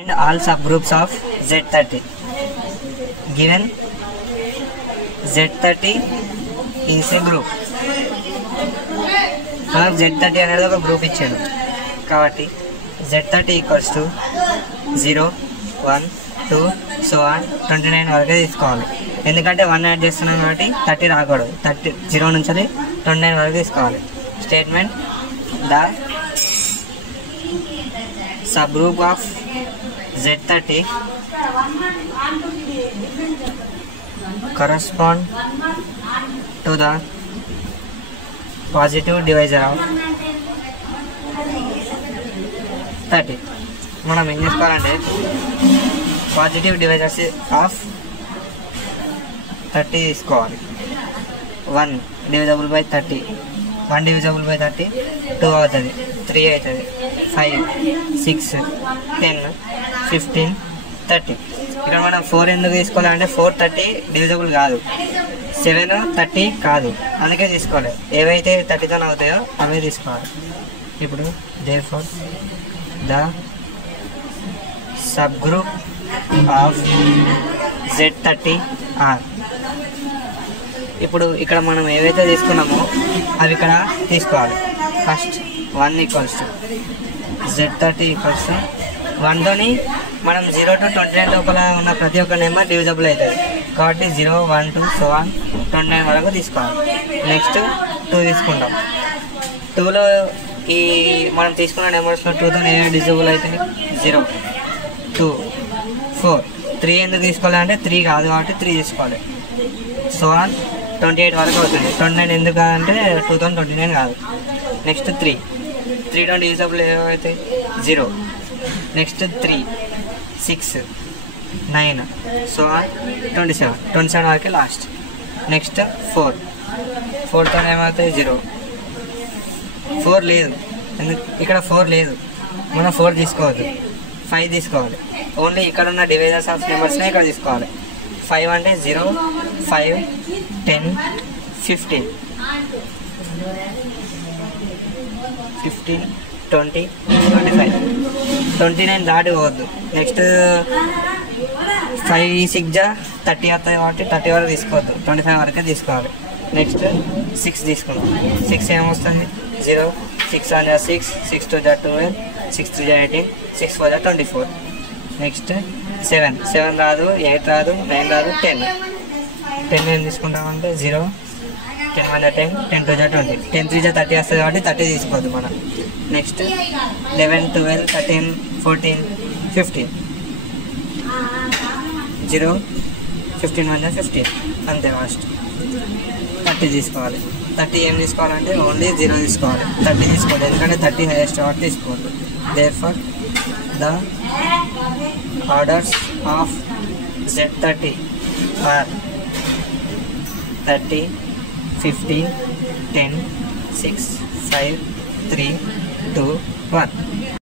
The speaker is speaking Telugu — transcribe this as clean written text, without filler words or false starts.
And all subgroups of Z30. Given Z30 is a group. మనం Z30 అనేది ఒక గ్రూప్ ఇచ్చాడు కాబట్టి Z30 equals to 0 1 2 so on 29 వరకే తీసుకోవాలి. ఎందుకంటే 1 యాడ్ చేస్తున్నాం కాబట్టి 30 రాకూడదు. 0 నుంచి 29 వరకు తీసుకోవాలి. Statement the sub group of Z30 correspond to the positive divisor of 30. మనం ఏం చేసుకోవాలంటే పాజిటివ్ డివైజర్స్ ఆఫ్ 30 తీసుకోవాలి. 1 డివిజబుల్ బై 30, 1 డివిజబుల్ బై 30 2 అవుతుంది, 3 అవుతుంది, 5 6 10 15 30. ఇక్కడ మనం 4 ఎందుకు తీసుకోవాలంటే 4 30 డివిజబుల్ కాదు, 7 30 కాదు, అందుకే తీసుకోవాలి. ఏవైతే 30తో అవుతాయో అవే తీసుకోవాలి. ఇప్పుడు therefore the subgroup of Z30 are. ఇప్పుడు ఇక్కడ మనం ఏవైతే తీసుకున్నామో అవి ఇక్కడ తీసుకోవాలి. First 1 equals to Z30 equals to 1తోని మనం 0 to 29 లోపల ఉన్న ప్రతి ఒక్క నెంబర్ డివిజబుల్ అవుతుంది కాబట్టి 0 1 2 సో ఆన్ 29 వరకు తీసుకోవాలి. నెక్స్ట్ 2 తీసుకుంటాం. 2లో ఈ మనం తీసుకున్న నెంబర్స్లో 2తో ఏ డివిజబుల్ అవుతుంది? 0 2 4 3 ఎందుకు తీసుకోవాలంటే 3 కాదు కాబట్టి 3 తీసుకోవాలి. సో ఆన్ 28 వరకు అవుతుంది. 29 ఎందుకు అంటే 2029 కాదు. నెక్స్ట్ 3తో డివిజబుల్ ఏమైతే 0. నెక్స్ట్ 3 6 9 సో ఆన్ 27 వరకు లాస్ట్. నెక్స్ట్ 4తో ఏమవుతాయి 0. 4 లేదు, ఇక్కడ 4 లేదు, మనం 4 తీసుకోవద్దు, 5 తీసుకోవాలి. ఓన్లీ ఇక్కడ ఉన్న డివైజర్స్ ఆఫ్ నెంబర్స్నే ఇక్కడ తీసుకోవాలి. 5 అంటే 0 5 10 15 20 25 29 దాటి పోవద్దు. నెక్స్ట్ 5 6 30 అవుతుంది కాబట్టి 30 వరకు తీసుకోవద్దు, 25 వరకే తీసుకోవాలి. నెక్స్ట్ 6 తీసుకుందాం. 6 ఏమొస్తుంది 0 6 1 6 6 2 12 6 3 18 6 4 24. నెక్స్ట్ 7 రాదు, 8 రాదు, 9 రాదు, 10 ఏం తీసుకుంటామంటే 0 10 1 10 10 2 20 10 3 30 వస్తుంది కాబట్టి 30 తీసుకోవద్దు మనం. నెక్స్ట్ 11 12 13 14 15 0 15 1 15 అంతే లాస్ట్. 30 తీసుకోవాలి. 30 ఏం తీసుకోవాలంటే ఓన్లీ 0 తీసుకోవాలి, 30 తీసుకోవాలి. ఎందుకంటే 30 హైయెస్ట్ కాబట్టి తీసుకోవద్దు. therefore the orders of Z30 are 30 15 10 6 5 3 2 1.